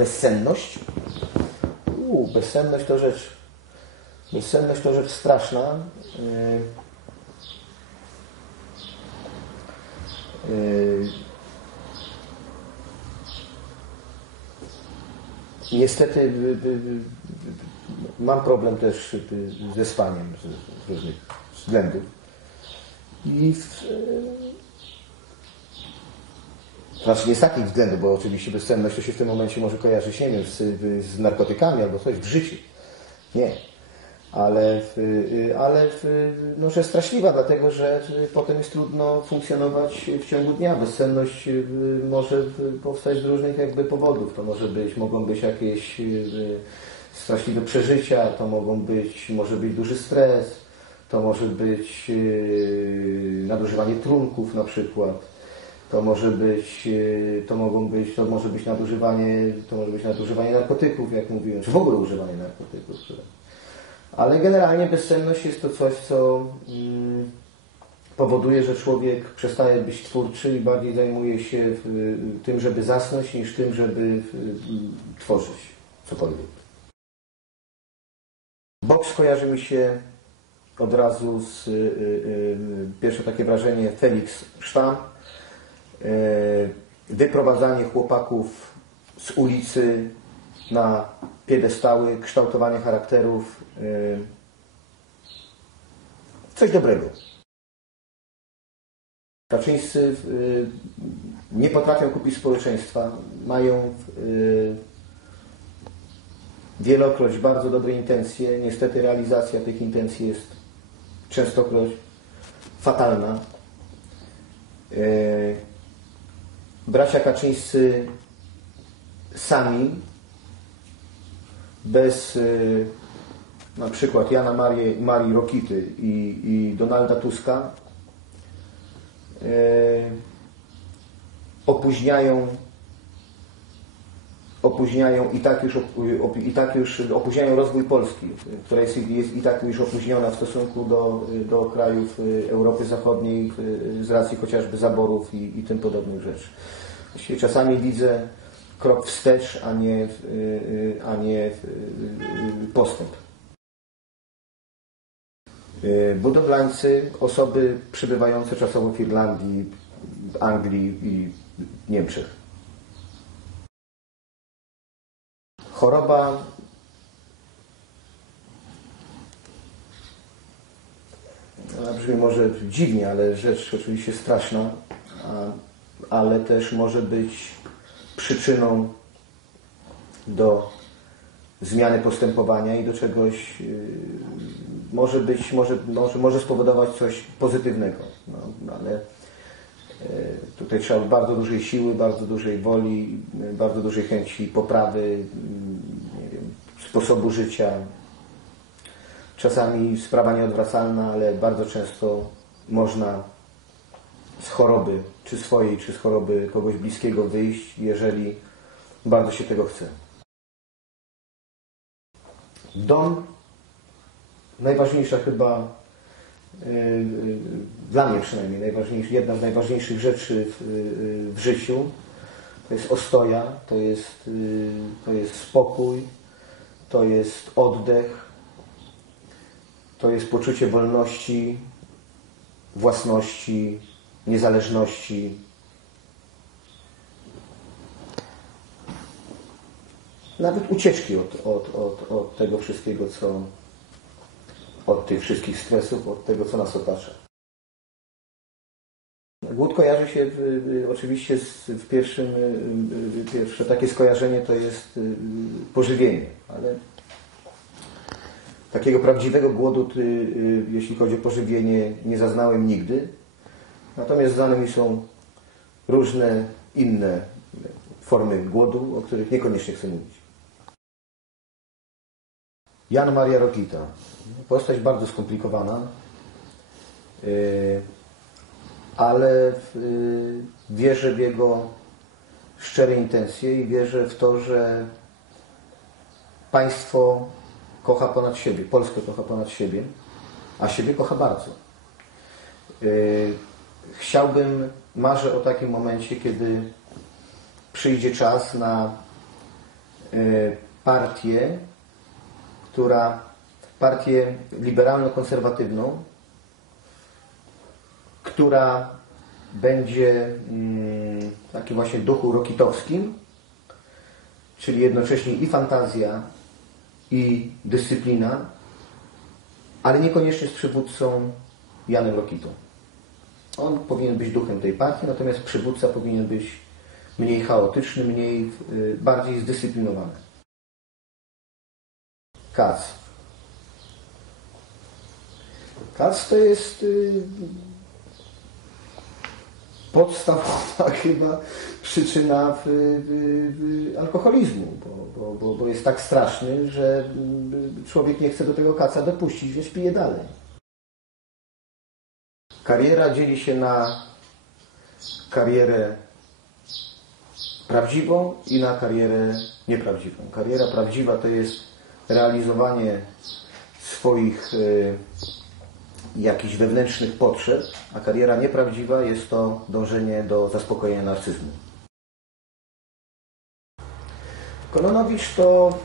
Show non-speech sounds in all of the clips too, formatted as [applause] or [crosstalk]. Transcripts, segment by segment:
Bezsenność? Uuu, bezsenność to rzecz. Bezsenność to rzecz straszna. Yy, yy, niestety mam problem też ze spaniem z różnych względów. I znaczy nie z takich względów, bo oczywiście bezsenność to się w tym momencie może kojarzyć, nie z, z narkotykami albo coś w życiu. Nie. Ale, ale no, że straszliwa, dlatego że potem jest trudno funkcjonować w ciągu dnia. Bezsenność może powstać z różnych jakby powodów. To może być, mogą być jakieś straszliwe przeżycia, to mogą być, może być duży stres, to może być nadużywanie trunków na przykład to może być, e, to mogą być, to może być nadużywanie, to może być nadużywanie narkotyków, jak mówiłem, czy w ogóle używanie narkotyków. Ale generalnie bezsenność jest to coś, co mm, powoduje, że człowiek przestaje być twórczy i bardziej zajmuje się tym, żeby zasnąć, niż tym, żeby tworzyć cokolwiek. Boks kojarzy mi się od razu z y, y, y, pierwsze takie wrażenie Felix Sztam, wyprowadzanie chłopaków z ulicy na piedestały, kształtowanie charakterów. E, coś dobrego. Kaczyńscy e, nie potrafią kupić społeczeństwa, mają wielokroć bardzo dobre intencje. Niestety realizacja tych intencji jest częstokroć fatalna bracia Kaczyńscy sami, bez y, na przykład Jana Marii, Marii Rokity i, i Donalda Tuska, y, opóźniają opóźniają i tak już, i tak już opóźniają rozwój Polski, która jest, jest i tak już opóźniona w stosunku do, do krajów y, Europy Zachodniej z racji chociażby zaborów i, i tym podobnych rzeczy. Czasami widzę krok wstecz, a nie, y, y, a nie postęp. Budowlańcy, osoby przybywające czasowo w Irlandii, Anglii i Niemczech Choroba brzmi może dziwnie, ale rzecz oczywiście straszna, ale też może być przyczyną do zmiany postępowania i do czegoś y, może być, może, może, może spowodować coś pozytywnego. No, ale E, tutaj trzeba bardzo dużej siły, bardzo dużej woli, bardzo dużej chęci poprawy wiem, sposobu życia. Czasami sprawa nieodwracalna, ale bardzo często można z choroby, czy swojej, czy z choroby kogoś bliskiego wyjść, jeżeli bardzo się tego chce. Dom, najważniejsza chyba dla mnie przynajmniej najważniejsza, jedna z najważniejszych rzeczy w, y, w życiu to jest ostoja, to jest, to jest spokój, to jest oddech, to jest poczucie wolności, własności, niezależności. Nawet ucieczki od, od, od, od tego wszystkiego, co, od tych wszystkich stresów, od tego, co nas otacza. Głód kojarzy się w, w, oczywiście z, w pierwszym, pierwsze takie skojarzenie to jest y, pożywienie, ale takiego prawdziwego głodu, ty, y, jeśli chodzi o pożywienie, nie zaznałem nigdy. Natomiast znane mi są różne inne formy głodu, o których niekoniecznie chcę mówić. Jan Maria Rokita. Postać bardzo skomplikowana, y, ale y, wierzę w jego szczere intencje i wierzę w to, że państwo kocha ponad siebie, Polskę kocha ponad siebie, a siebie kocha bardzo. Y, chciałbym, marzę o takim momencie, kiedy przyjdzie czas na partię, która partię liberalno-konserwatywną, która będzie mm, takim właśnie duchu rokitowskim, czyli jednocześnie i fantazja, i dyscyplina, ale niekoniecznie z przywódcą Janem Rokitą. On powinien być duchem tej partii, natomiast przywódca powinien być mniej chaotyczny, mniej, y, bardziej zdyscyplinowany. Kac. Kac to jest y, podstawowa [laughs] chyba przyczyna w, w, w alkoholizmu, bo, bo, bo, bo, jest tak straszny, że y, człowiek nie chce do tego kaca dopuścić, więc pije dalej. Kariera dzieli się na karierę prawdziwą i na karierę nieprawdziwą. Kariera prawdziwa to jest realizowanie swoich y, jakichś wewnętrznych potrzeb, a kariera nieprawdziwa jest to dążenie do zaspokojenia narcyzmu. Kononowicz to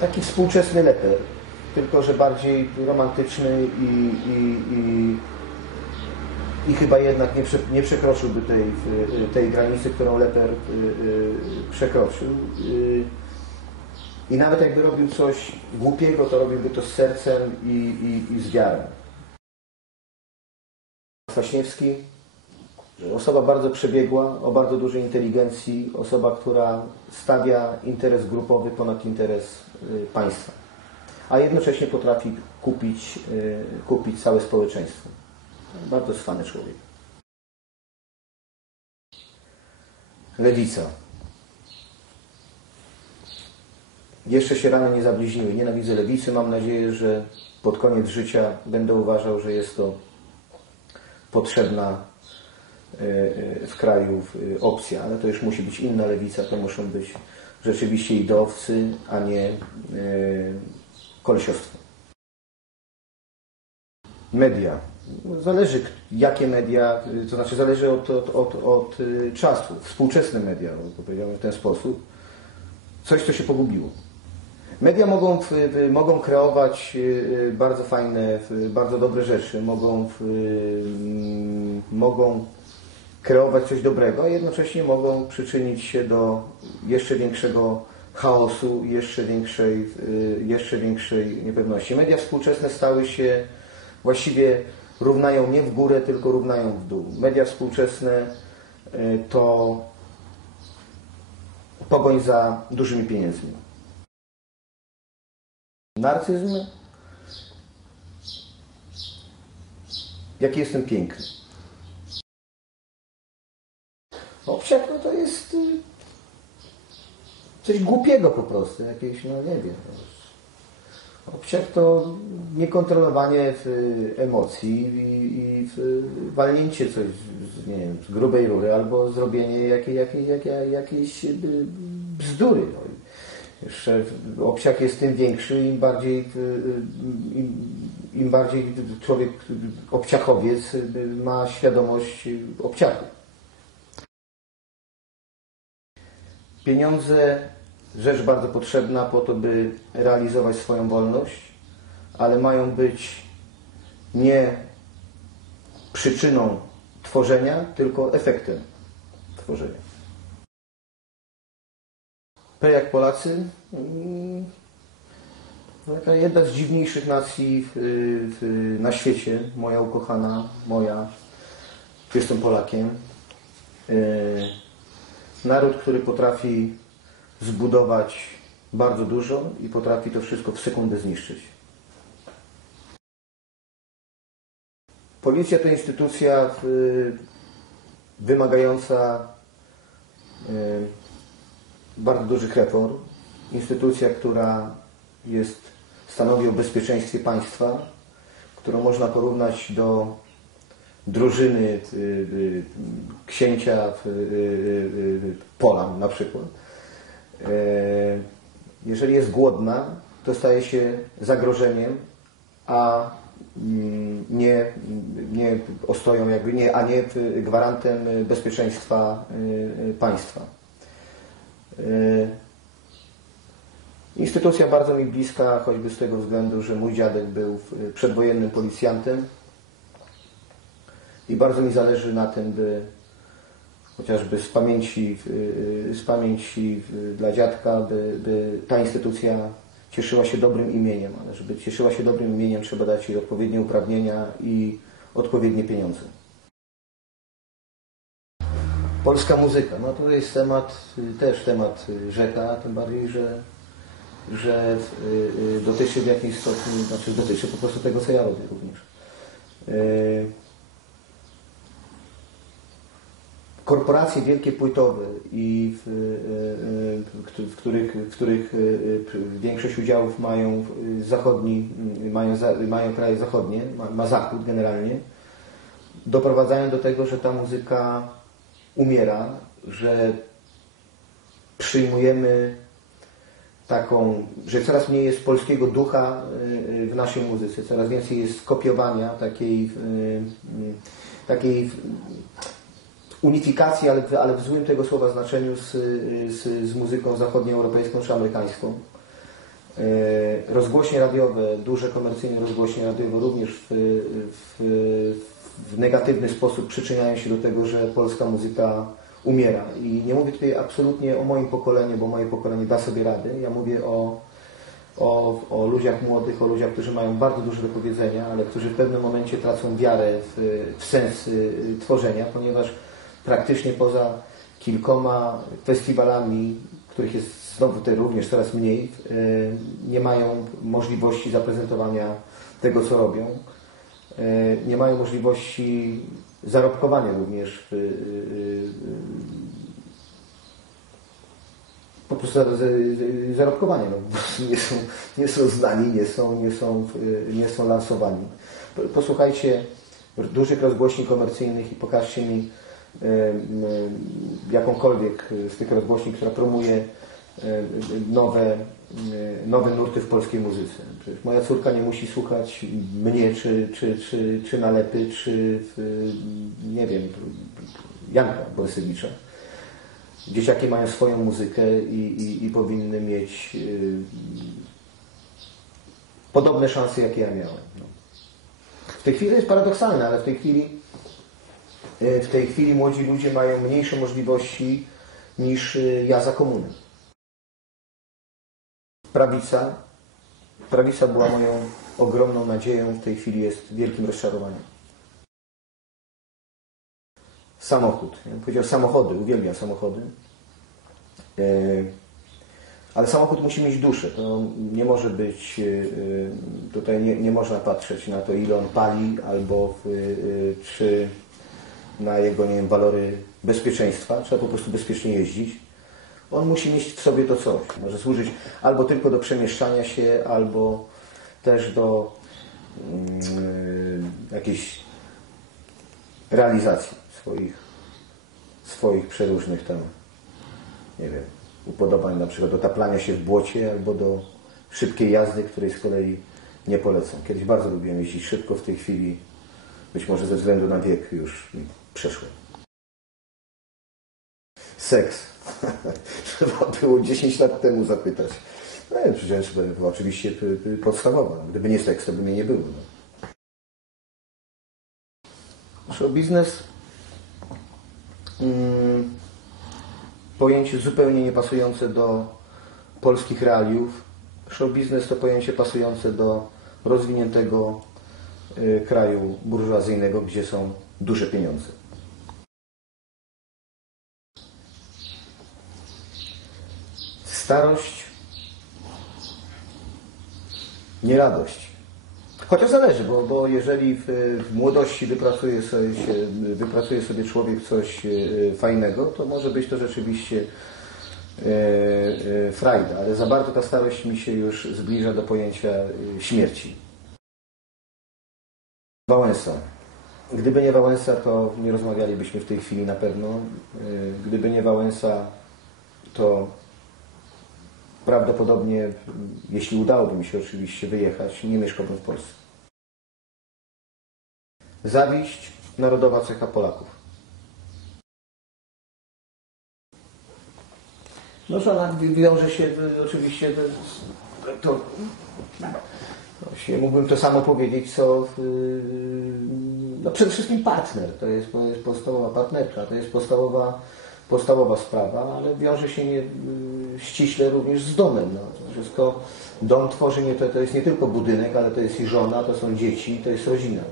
taki współczesny leper, tylko że bardziej romantyczny i, i, i, i chyba jednak nie, prze, nie przekroczyłby tej, tej granicy, którą leper y, y, przekroczył. I nawet jakby robił coś głupiego, to robiłby to z sercem i, i, i z wiarą. Kwaśniewski, osoba bardzo przebiegła, o bardzo dużej inteligencji, osoba, która stawia interes grupowy ponad interes y, państwa, a jednocześnie potrafi kupić, y, kupić całe społeczeństwo. Bardzo swany człowiek. Lewica. Jeszcze się rany nie zabliźniły. Nienawidzę lewicy. Mam nadzieję, że pod koniec życia będę uważał, że jest to potrzebna e, e, w kraju e, opcja, ale to już musi być inna lewica, to muszą być rzeczywiście ideowcy, a nie kolesiostwo. Media. Zależy jakie media, to znaczy zależy od, od, od, od czasu. Współczesne media, powiedziałem w ten sposób, coś co się pogubiło. Media mogą, mogą kreować y, y, bardzo fajne, bardzo dobre rzeczy, mogą, mm, mogą kreować coś dobrego, a jednocześnie mogą przyczynić się do jeszcze większego chaosu, jeszcze większej, y, jeszcze większej niepewności. Media współczesne stały się właściwie równają nie w górę, tylko równają w dół. Media współczesne to pogoń za dużymi pieniędzmi. Narcyzm. Jaki jestem piękny. Owsiak no to jest y, coś głupiego po prostu, jakieś, no nie wiem. Obciach to niekontrolowanie emocji i, i walnięcie coś z, nie wiem, z grubej rury albo zrobienie jakiej, jakiej, jakiej, jakiejś y, bzdury. No. Obsiak jest tym większy, im bardziej, y, y, im, im bardziej człowiek, obciachowiec y, ma świadomość obciachu. Pieniądze, rzecz bardzo potrzebna po to, by realizować swoją wolność, ale mają być nie przyczyną tworzenia, tylko efektem tworzenia. P jak Polacy. Mm, taka jedna z dziwniejszych nacji w, w, na świecie. Moja ukochana, moja. Jestem Polakiem. E, naród, który potrafi zbudować bardzo dużo i potrafi to wszystko w sekundę zniszczyć. Policja to instytucja wymagająca e, bardzo dużych reform. Instytucja, która jest, stanowi o bezpieczeństwie państwa, którą można porównać do drużyny y, y, księcia y, Polan na przykład. E, jeżeli jest głodna, to staje się zagrożeniem, a mm, nie, nie ostoją jakby, nie, a nie gwarantem bezpieczeństwa państwa. Y, Instytucja bardzo mi bliska, choćby z tego względu, że mój dziadek był przedwojennym policjantem i bardzo mi zależy na tym, by chociażby z pamięci, y, z pamięci dla dziadka, by, by ta instytucja cieszyła się dobrym imieniem, ale żeby cieszyła się dobrym imieniem, trzeba dać jej odpowiednie uprawnienia i odpowiednie pieniądze. Polska muzyka, no to jest temat, y, też temat y, rzeka, tym bardziej, że, że y, dotyczy w jakimś stopniu, znaczy dotyczy po prostu tego, co ja robię również. Korporacje wielkie płytowe i w, w, których, w których większość udziałów mają zachodni, mają, mają kraje zachodnie, ma, ma zachód generalnie, doprowadzają do tego, że ta muzyka umiera, że przyjmujemy taką, że coraz mniej jest polskiego ducha y, y, w naszej muzyce, coraz więcej jest kopiowania takiej, y, takiej unifikacji, ale, ale w złym tego słowa znaczeniu z, z, z muzyką zachodnioeuropejską czy amerykańską. Rozgłośnie radiowe, duże komercyjne rozgłośnie radiowe również w, w, w negatywny sposób przyczyniają się do tego, że polska muzyka umiera. I nie mówię tutaj absolutnie o moim pokoleniu, bo moje pokolenie da sobie rady. Ja mówię o, o, o ludziach młodych, o ludziach, którzy mają bardzo dużo do powiedzenia, ale którzy w pewnym momencie tracą wiarę w, w sens y, tworzenia, ponieważ praktycznie poza kilkoma festiwalami, których jest znowu te również coraz mniej, y, nie mają możliwości zaprezentowania tego, co robią. Y, Nie mają możliwości zarobkowania również w, y, y, po prostu za- za- zarobkowania. No, [laughs] nie, są, nie są znani, nie są, nie są, y, nie są lansowani. Po- Posłuchajcie dużych rozgłośni komercyjnych i pokażcie mi y, y, jakąkolwiek z tych rozgłośni, która promuje y, nowe, y, nowe nurty w polskiej muzyce. Przecież moja córka nie musi słuchać mnie, czy, czy, czy, czy Nalepy, czy y, nie wiem, Janka Borysewicza. Dzieciaki mają swoją muzykę i, i, i powinny mieć y, podobne szanse, jakie ja miałem. No. W tej chwili to jest paradoksalne, ale w tej chwili y, w tej chwili młodzi ludzie mają mniejsze możliwości niż y, ja za komuny. Prawica, prawica była moją ogromną nadzieją, w tej chwili jest wielkim rozczarowaniem. Samochód. Ja bym powiedział samochody, uwielbiam samochody. E, Ale samochód musi mieć duszę. To nie może być, e, e, tutaj nie, nie można patrzeć na to, ile on pali, albo czy na jego, nie wiem, walory bezpieczeństwa. Trzeba po prostu bezpiecznie jeździć. On musi mieć w sobie to coś. Może służyć albo tylko do przemieszczania się, albo też do mm, jakiejś realizacji swoich, swoich przeróżnych tam, nie wiem, upodobań, na przykład do taplania się w błocie albo do szybkiej jazdy, której z kolei nie polecam. Kiedyś bardzo lubiłem jeździć szybko, w tej chwili być może ze względu na wiek już przeszło. Seks. [laughs] Trzeba było 10 lat temu zapytać. No nie, przecież to była oczywiście podstawowa. Gdyby nie seks, to by mnie nie było. No. Show biznes mm, pojęcie zupełnie niepasujące do polskich realiów. Show biznes to pojęcie pasujące do rozwiniętego y, kraju burżuazyjnego, gdzie są duże pieniądze. Starość, nie radość. Chociaż zależy, bo, bo jeżeli w, w młodości wypracuje sobie, wypracuje sobie człowiek coś e, fajnego, to może być to rzeczywiście e, e, frajda, ale za bardzo ta starość mi się już zbliża do pojęcia e, śmierci. Wałęsa. Gdyby nie Wałęsa, to nie rozmawialibyśmy w tej chwili na pewno. Gdyby nie Wałęsa, to prawdopodobnie, jeśli udałoby mi się oczywiście wyjechać, nie mieszkałbym w Polsce. Zawiść narodowa cecha Polaków. No żona wi- wiąże się oczywiście to, to Właściwie mógłbym to samo powiedzieć, co y, no przede wszystkim partner. To jest, to jest podstawowa partnerka, to jest podstawowa, podstawowa sprawa, ale wiąże się nie, y, ściśle również z domem. No. Wszystko dom tworzy nie, to, to jest nie tylko budynek, ale to jest i żona, to są dzieci, to jest rodzina.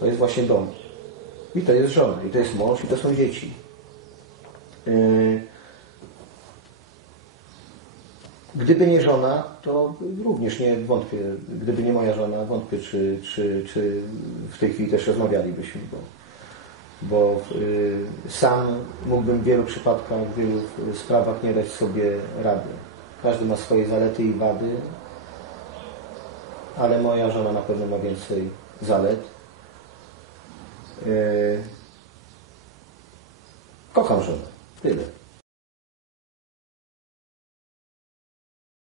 To jest właśnie dom. I to jest żona, i to jest mąż, i to są dzieci. Y, Gdyby nie żona, to również nie wątpię, gdyby nie moja żona, wątpię, czy, czy, czy w tej chwili też rozmawialibyśmy, bo, bo y, sam mógłbym w wielu przypadkach, w wielu sprawach nie dać sobie rady. Każdy ma swoje zalety i wady, ale moja żona na pewno ma więcej zalet. Y, kocham żonę. Tyle.